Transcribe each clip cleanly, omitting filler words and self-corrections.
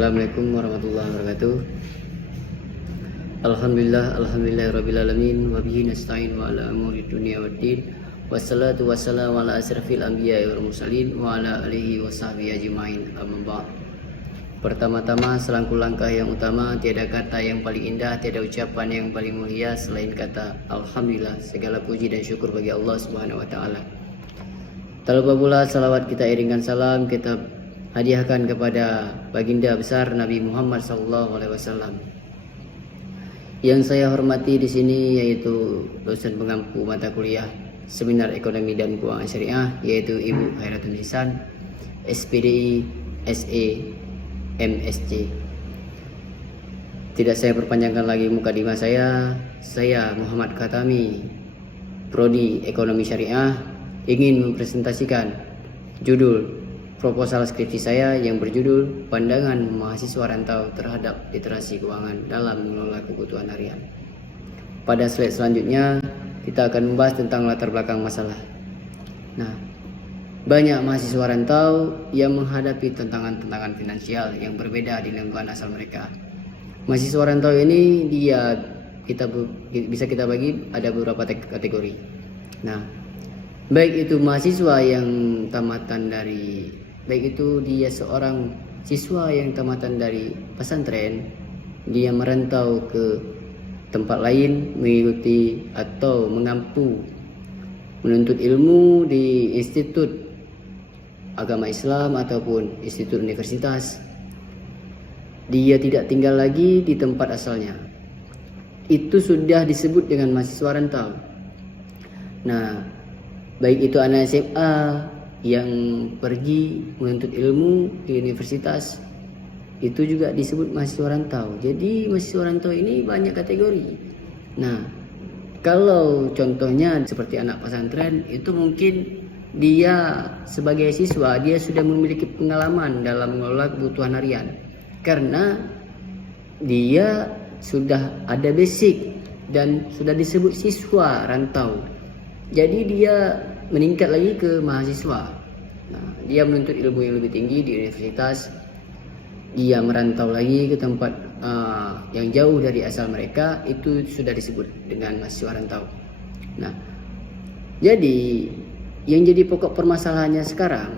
Assalamualaikum warahmatullahi wabarakatuh. Alhamdulillahirrabbilalamin. Wabihi nasta'in wa ala umuri dunia waddin. Wassalatu wassalamu ala asrafil anbiya wal mursalin wa ala alihi wa sahbihi ajma'in, amma ba'd. Pertama-tama, selangkah langkah yang utama, tiada kata yang paling indah, tiada ucapan yang paling mulia selain kata Alhamdulillah. Segala puji dan syukur bagi Allah Subhanahu wa taala. Tak lupa pula salawat kita iringkan salam kita hadiahkan kepada baginda besar Nabi Muhammad SAW. Yang saya hormati di sini yaitu dosen pengampu mata kuliah Seminar Ekonomi dan Keuangan Syariah, yaitu Ibu Khairatul Ihsan, SPDI, SE, MSc. Tidak saya perpanjangkan lagi mukadimah saya Muhammad Khatami, Prodi Ekonomi Syariah, ingin mempresentasikan judul proposal skripsi saya yang berjudul Pandangan Mahasiswa Rantau Terhadap Literasi Keuangan dalam Mengelola Kebutuhan Harian. Pada slide selanjutnya kita akan membahas tentang latar belakang masalah. Nah, banyak mahasiswa rantau yang menghadapi tantangan-tantangan finansial yang berbeda di lingkungan asal mereka. Mahasiswa rantau ini bisa kita bagi ada beberapa kategori. Nah, baik itu mahasiswa yang baik itu dia seorang siswa yang tamatan dari pesantren, dia merantau ke tempat lain mengikuti atau mengampu menuntut ilmu di institut agama Islam ataupun institut universitas. Dia tidak tinggal lagi di tempat asalnya. Itu sudah disebut dengan mahasiswa rantau. Nah, baik itu anak SMA yang pergi menuntut ilmu di universitas, itu juga disebut mahasiswa rantau. Jadi mahasiswa rantau ini banyak kategori. Nah, kalau contohnya seperti anak pesantren, itu mungkin dia sebagai siswa dia sudah memiliki pengalaman dalam mengelola kebutuhan harian, karena dia sudah ada basic dan sudah disebut siswa rantau. Jadi dia meningkat lagi ke mahasiswa. Nah, dia menuntut ilmu yang lebih tinggi di universitas. Dia merantau lagi ke tempat yang jauh dari asal mereka, itu sudah disebut dengan mahasiswa rantau. Nah, jadi yang jadi pokok permasalahannya sekarang,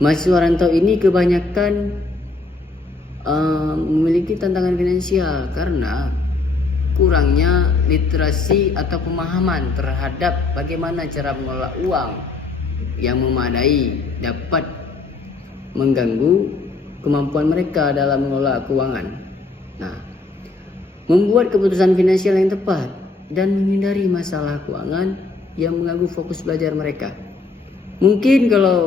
mahasiswa rantau ini kebanyakan memiliki tantangan finansial karena kurangnya literasi atau pemahaman terhadap bagaimana cara mengelola uang yang memadai dapat mengganggu kemampuan mereka dalam mengelola keuangan. Nah, membuat keputusan finansial yang tepat dan menghindari masalah keuangan yang mengganggu fokus belajar mereka. Mungkin kalau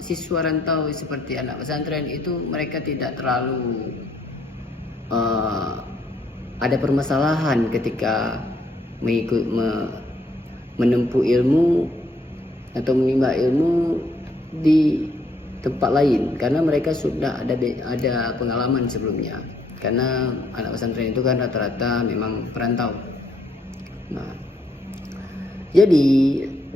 siswa rantau seperti anak pesantren itu mereka tidak terlalu ada permasalahan ketika menempuh ilmu atau menimba ilmu di tempat lain, karena mereka sudah ada pengalaman sebelumnya. Karena anak pesantren itu kan rata-rata memang perantau. Nah, jadi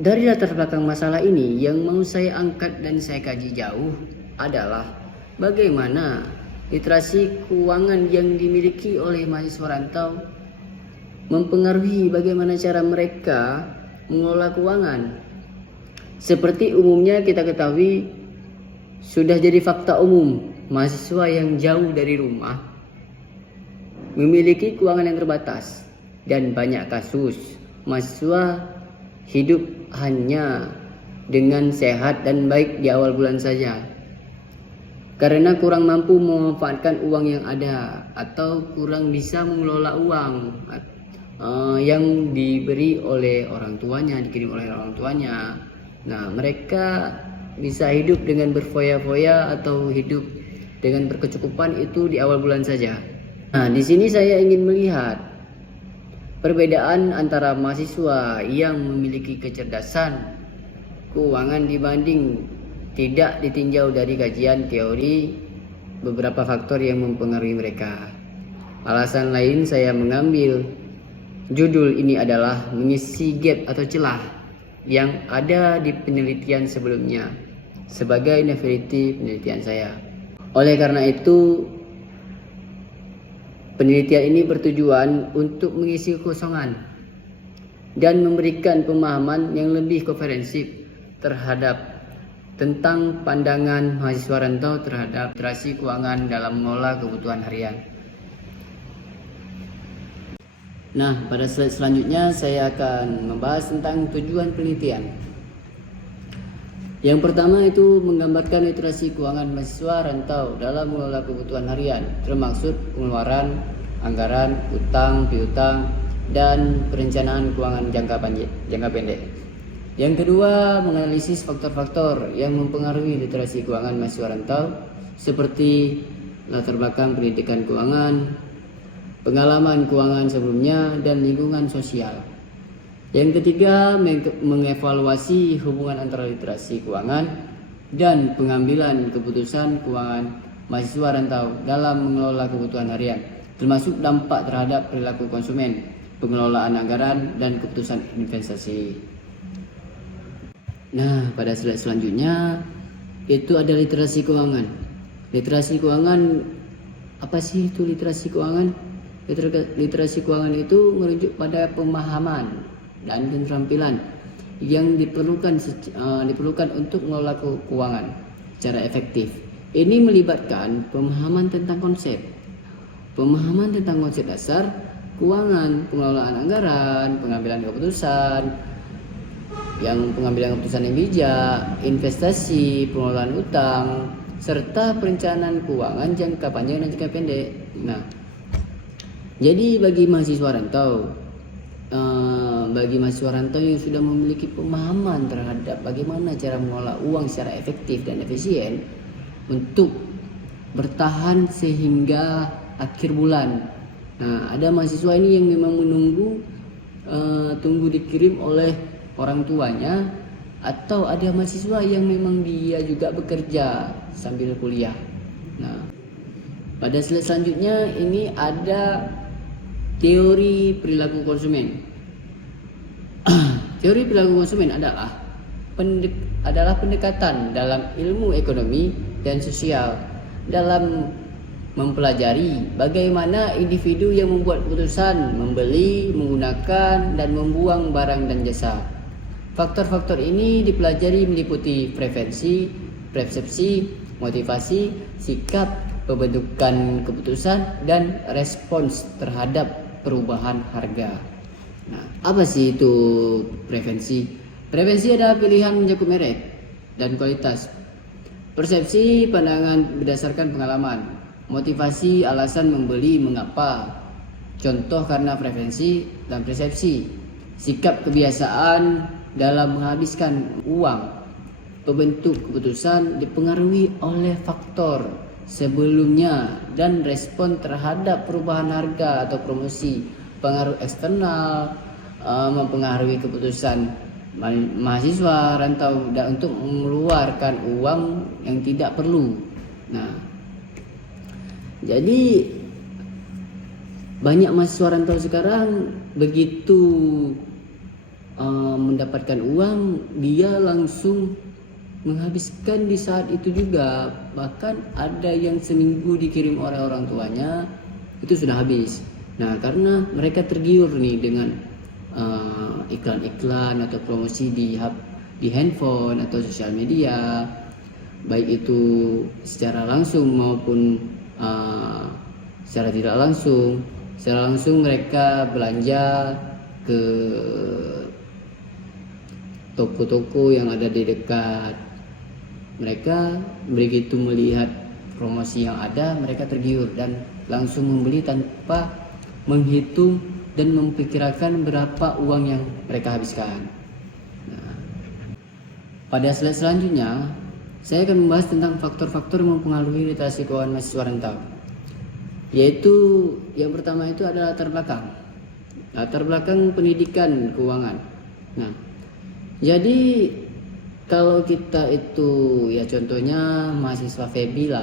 dari latar belakang masalah ini yang mau saya angkat dan saya kaji jauh adalah bagaimana literasi keuangan yang dimiliki oleh mahasiswa rantau mempengaruhi bagaimana cara mereka mengelola keuangan. Seperti umumnya kita ketahui, sudah jadi fakta umum, mahasiswa yang jauh dari rumah memiliki keuangan yang terbatas, dan banyak kasus mahasiswa hidup hanya dengan sehat dan baik di awal bulan saja, karena kurang mampu memanfaatkan uang yang ada atau kurang bisa mengelola uang yang diberi oleh orang tuanya, dikirim oleh orang tuanya. Nah, mereka bisa hidup dengan berfoya-foya atau hidup dengan berkecukupan itu di awal bulan saja. Nah, di sini saya ingin melihat perbedaan antara mahasiswa yang memiliki kecerdasan keuangan dibanding tidak ditinjau dari kajian teori beberapa faktor yang mempengaruhi mereka. Alasan lain saya mengambil judul ini adalah mengisi gap atau celah yang ada di penelitian sebelumnya sebagai novelty penelitian saya. Oleh karena itu, penelitian ini bertujuan untuk mengisi kekosongan dan memberikan pemahaman yang lebih komprehensif terhadap tentang pandangan mahasiswa rantau terhadap literasi keuangan dalam mengelola kebutuhan harian. Nah, pada slide selanjutnya saya akan membahas tentang tujuan penelitian. Yang pertama itu menggambarkan literasi keuangan mahasiswa rantau dalam mengelola kebutuhan harian, termaksud pengeluaran, anggaran, utang, piutang, dan perencanaan keuangan jangka pendek. Yang kedua, menganalisis faktor-faktor yang mempengaruhi literasi keuangan mahasiswa rantau seperti latar belakang pendidikan keuangan, pengalaman keuangan sebelumnya, dan lingkungan sosial. Yang ketiga, mengevaluasi hubungan antara literasi keuangan dan pengambilan keputusan keuangan mahasiswa rantau dalam mengelola kebutuhan harian, termasuk dampak terhadap perilaku konsumen, pengelolaan anggaran, dan keputusan investasi. Nah, pada slide selanjutnya itu ada literasi keuangan. Literasi keuangan, apa sih itu literasi keuangan? Literasi keuangan itu merujuk pada pemahaman dan keterampilan yang diperlukan untuk mengelola keuangan secara efektif. Ini melibatkan pemahaman tentang konsep dasar keuangan, pengelolaan anggaran, pengambilan keputusan yang bijak, investasi, pengelolaan utang, serta perencanaan keuangan jangka panjang dan jangka pendek. Nah, jadi bagi mahasiswa rantau yang sudah memiliki pemahaman terhadap bagaimana cara mengelola uang secara efektif dan efisien untuk bertahan sehingga akhir bulan. Nah, ada mahasiswa ini yang memang tunggu dikirim oleh orang tuanya, atau ada mahasiswa yang memang dia juga bekerja sambil kuliah. Nah, pada slide selanjutnya ini ada teori perilaku konsumen. Teori perilaku konsumen adalah pendekatan dalam ilmu ekonomi dan sosial dalam mempelajari bagaimana individu yang membuat keputusan membeli, menggunakan, dan membuang barang dan jasa. Faktor-faktor ini dipelajari meliputi preferensi, persepsi, motivasi, sikap, pembentukan keputusan, dan respons terhadap perubahan harga. Nah, apa sih itu preferensi? Preferensi adalah pilihan mencakup merek dan kualitas. Persepsi, pandangan berdasarkan pengalaman. Motivasi, alasan membeli mengapa. Contoh karena preferensi dan persepsi. Sikap, kebiasaan dalam menghabiskan uang. Pembentuk keputusan dipengaruhi oleh faktor sebelumnya dan respon terhadap perubahan harga atau promosi. Pengaruh eksternal mempengaruhi keputusan mahasiswa rantau untuk mengeluarkan uang yang tidak perlu. Nah, jadi banyak mahasiswa rantau sekarang begitu mendapatkan uang, dia langsung menghabiskan di saat itu juga. Bahkan ada yang seminggu dikirim oleh orang tuanya itu sudah habis. Nah, karena mereka tergiur nih dengan iklan-iklan atau promosi di handphone atau sosial media, baik itu secara langsung maupun secara tidak langsung. Secara langsung mereka belanja ke toko-toko yang ada di dekat. Mereka begitu melihat promosi yang ada, mereka tergiur dan langsung membeli tanpa menghitung dan memperkirakan berapa uang yang mereka habiskan. Nah, pada slide selanjutnya, saya akan membahas tentang faktor-faktor yang mempengaruhi literasi keuangan mahasiswa rantau. Yaitu yang pertama itu adalah latar belakang pendidikan keuangan. Nah, jadi kalau kita itu ya contohnya mahasiswa FEBI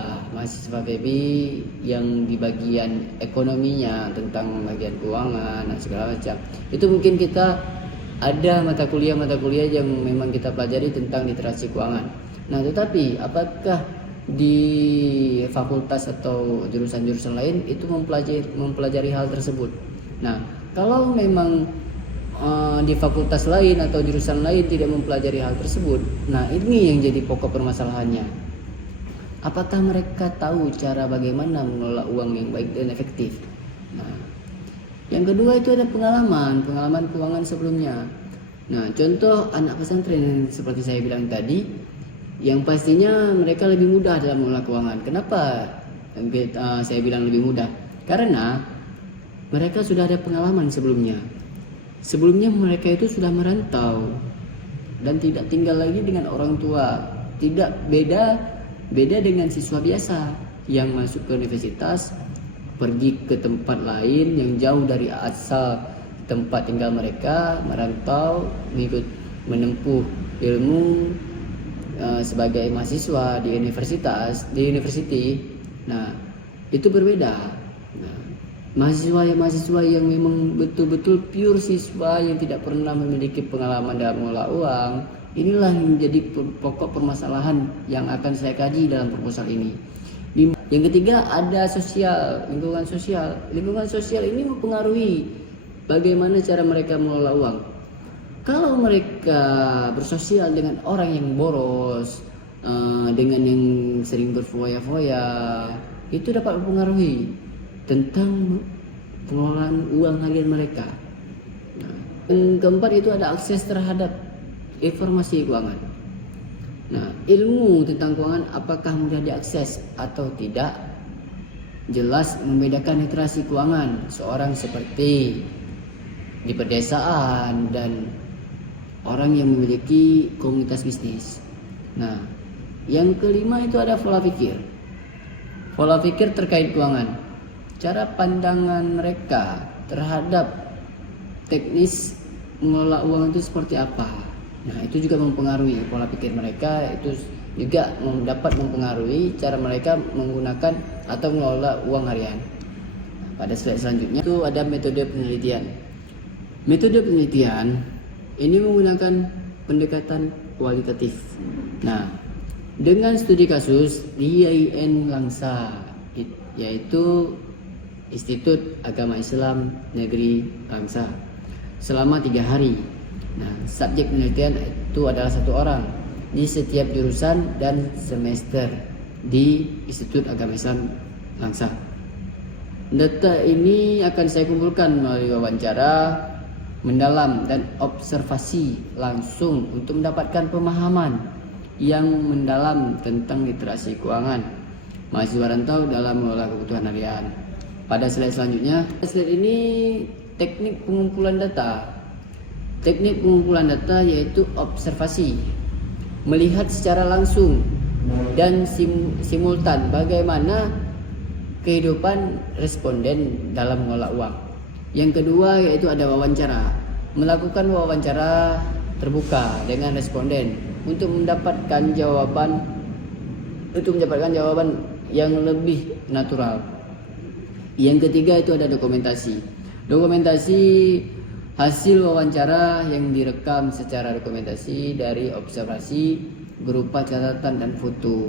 yang di bagian ekonominya tentang bagian keuangan dan segala macam, itu mungkin kita ada mata kuliah yang memang kita pelajari tentang literasi keuangan. Nah, tetapi apakah di fakultas atau jurusan-jurusan lain itu mempelajari hal tersebut. Nah, kalau memang di fakultas lain atau jurusan lain tidak mempelajari hal tersebut, nah ini yang jadi pokok permasalahannya. Apakah mereka tahu cara bagaimana mengelola uang yang baik dan efektif? Nah, yang kedua itu ada pengalaman keuangan sebelumnya. Nah, contoh anak pesantren seperti saya bilang tadi, yang pastinya mereka lebih mudah dalam mengelola keuangan. Kenapa saya bilang lebih mudah? Karena mereka sudah ada pengalaman sebelumnya. Sebelumnya mereka itu sudah merantau dan tidak tinggal lagi dengan orang tua. Tidak beda dengan siswa biasa yang masuk ke universitas, pergi ke tempat lain yang jauh dari asal tempat tinggal mereka, merantau, menempuh ilmu sebagai mahasiswa di university. Nah, itu berbeda. Nah, mahasiswa yang memang betul-betul pure siswa yang tidak pernah memiliki pengalaman dalam mengelola uang, inilah yang menjadi pokok permasalahan yang akan saya kaji dalam proposal ini. Yang ketiga ada lingkungan sosial. Lingkungan sosial ini mempengaruhi bagaimana cara mereka mengelola uang. Kalau mereka bersosial dengan orang yang boros, dengan yang sering berfoya-foya, itu dapat mempengaruhi tentang pengelolaan uang harian mereka. Nah, yang keempat itu ada akses terhadap informasi keuangan. Nah, ilmu tentang keuangan apakah mudah diakses atau tidak? Jelas membedakan literasi keuangan seorang seperti di pedesaan dan orang yang memiliki komunitas bisnis. Nah, yang kelima itu ada pola pikir. Pola pikir terkait keuangan. Cara pandangan mereka terhadap teknis mengelola uang itu seperti apa. Nah, itu juga mempengaruhi pola pikir mereka, itu juga dapat mempengaruhi cara mereka menggunakan atau mengelola uang harian. Pada slide selanjutnya itu ada metode penelitian. Metode penelitian ini menggunakan pendekatan kualitatif. Nah, dengan studi kasus di IAIN Langsa, yaitu Institut Agama Islam Negeri Langsa, selama 3 hari. Nah, subjek penelitian itu adalah 1 orang di setiap jurusan dan semester di Institut Agama Islam Langsa. Data ini akan saya kumpulkan melalui wawancara mendalam dan observasi langsung untuk mendapatkan pemahaman yang mendalam tentang literasi keuangan mahasiswa rantau dalam mengelola kebutuhan harian. Pada slide selanjutnya, slide ini teknik pengumpulan data. Teknik pengumpulan data yaitu observasi, melihat secara langsung dan simultan bagaimana kehidupan responden dalam mengelola uang. Yang kedua yaitu ada wawancara, melakukan wawancara terbuka dengan responden untuk mendapatkan jawaban yang lebih natural. Yang ketiga itu ada dokumentasi. Dokumentasi hasil wawancara yang direkam secara dokumentasi dari observasi berupa catatan dan foto.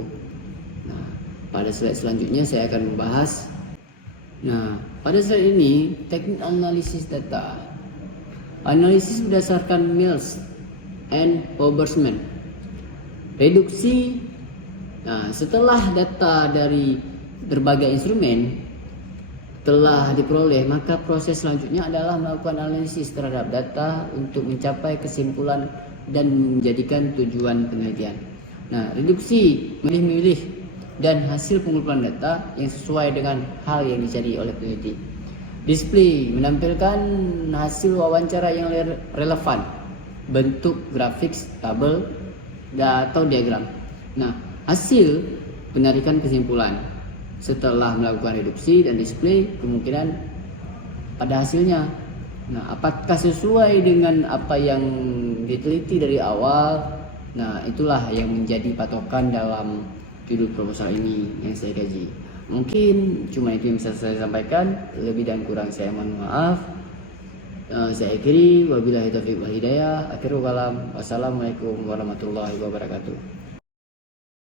Nah, pada slide selanjutnya saya akan membahas. Nah, pada slide ini teknik analisis data. Analisis berdasarkan Mills and Obersman. Reduksi. Nah, setelah data dari berbagai instrumen telah diperoleh, maka proses selanjutnya adalah melakukan analisis terhadap data untuk mencapai kesimpulan dan menjadikan tujuan penelitian. Nah, reduksi, memilih dan hasil pengumpulan data yang sesuai dengan hal yang dicari oleh peneliti. Display, menampilkan hasil wawancara yang relevan, bentuk grafik, tabel, atau diagram. Nah, hasil penarikan kesimpulan. Setelah melakukan reduksi dan display, kemungkinan pada hasilnya. Nah, apakah sesuai dengan apa yang diteliti dari awal? Nah, itulah yang menjadi patokan dalam judul proposal ini yang saya kaji. Mungkin cuma itu yang bisa saya sampaikan. Lebih dan kurang saya mohon maaf. Saya akhiri, wabillahi taufiq wal hidayah. Akhirul kalam. Wassalamualaikum warahmatullahi wabarakatuh.